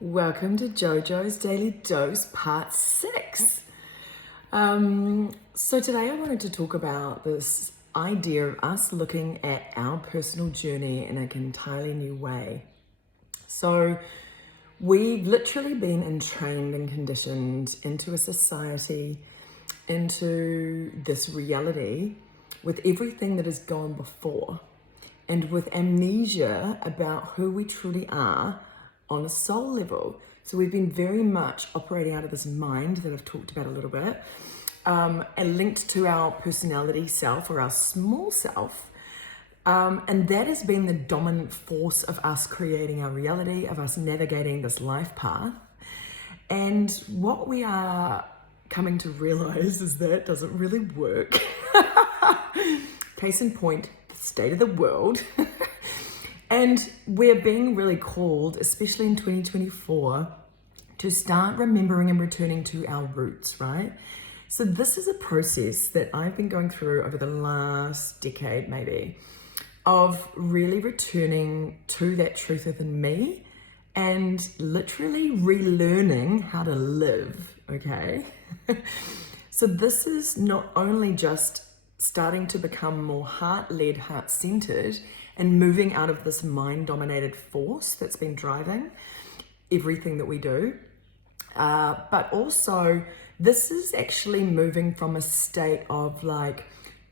Welcome to JoJo's Daily Dose Part 6. So today I wanted to talk about this idea of us looking at our personal journey in an entirely new way. So we've literally been entrained and conditioned into a society, into this reality with everything that has gone before and with amnesia about who we truly are on a soul level. So we've been very much operating out of this mind that I've talked about a little bit, and linked to our personality self or our small self. And that has been the dominant force of us creating our reality, of us navigating this life path. And what we are coming to realize is that doesn't really work. Case in point, the state of the world. And we're being really called, especially in 2024, to start remembering and returning to our roots, right? So this is a process that I've been going through over the last decade, maybe, of really returning to that truth within me and literally relearning how to live, okay? So this is not only just starting to become more heart-led, heart-centered, and moving out of this mind-dominated force that's been driving everything that we do. But also, this is actually moving from a state of like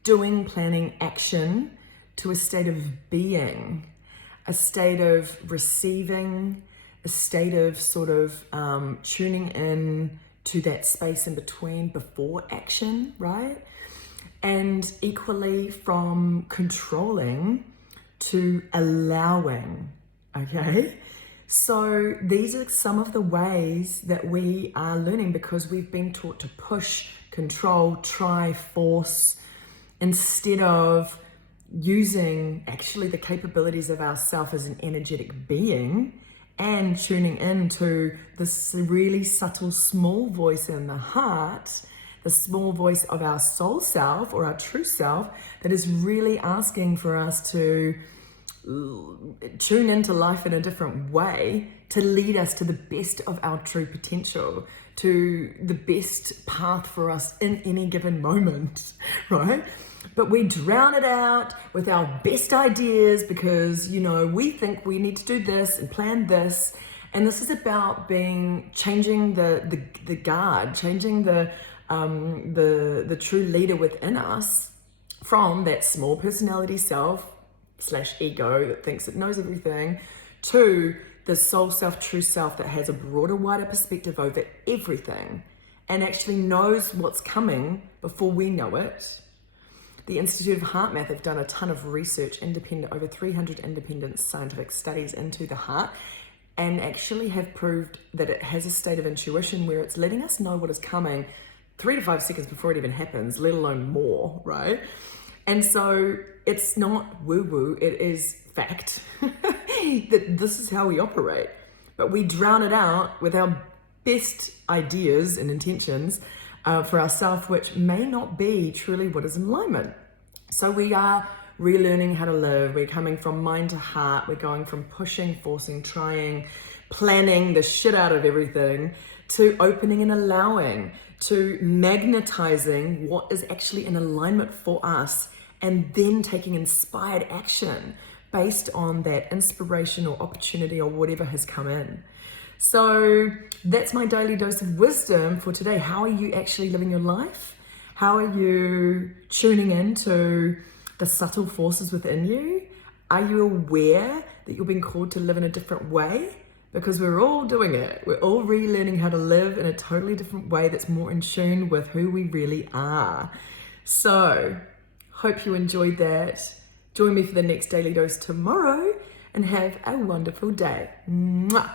doing, planning, action to a state of being, a state of receiving, a state of sort of tuning in to that space in between before action, right? And equally from controlling to allowing, okay? So these are some of the ways that we are learning because we've been taught to push, control, try, force, instead of using actually the capabilities of ourself as an energetic being and tuning into this really subtle small voice in the heart, the small voice of our soul self or our true self that is really asking for us to tune into life in a different way to lead us to the best of our true potential, to the best path for us in any given moment, right? But we drown it out with our best ideas because, you know, we think we need to do this and plan this. And this is about changing the guard, changing the true leader within us from that small personality self / ego that thinks it knows everything to the soul self, true self that has a broader, wider perspective over everything and actually knows what's coming before we know it. The Institute of Heart Math have done a ton of research, over 300 independent scientific studies into the heart, and actually have proved that it has a state of intuition where it's letting us know what is coming 3 to 5 seconds before it even happens, let alone more, right? And so it's not woo-woo, it is fact that this is how we operate. But we drown it out with our best ideas and intentions for ourselves, which may not be truly what is in alignment. So we are relearning how to live. We're coming from mind to heart. We're going from pushing, forcing, trying, planning the shit out of everything to opening and allowing, to magnetizing what is actually in alignment for us and then taking inspired action based on that inspiration or opportunity or whatever has come in. So that's my daily dose of wisdom for today. How are you actually living your life? How are you tuning into the subtle forces within you? Are you aware that you're being called to live in a different way? Because we're all doing it. We're all relearning how to live in a totally different way that's more in tune with who we really are. So, hope you enjoyed that. Join me for the next Daily Dose tomorrow and have a wonderful day. Mwah.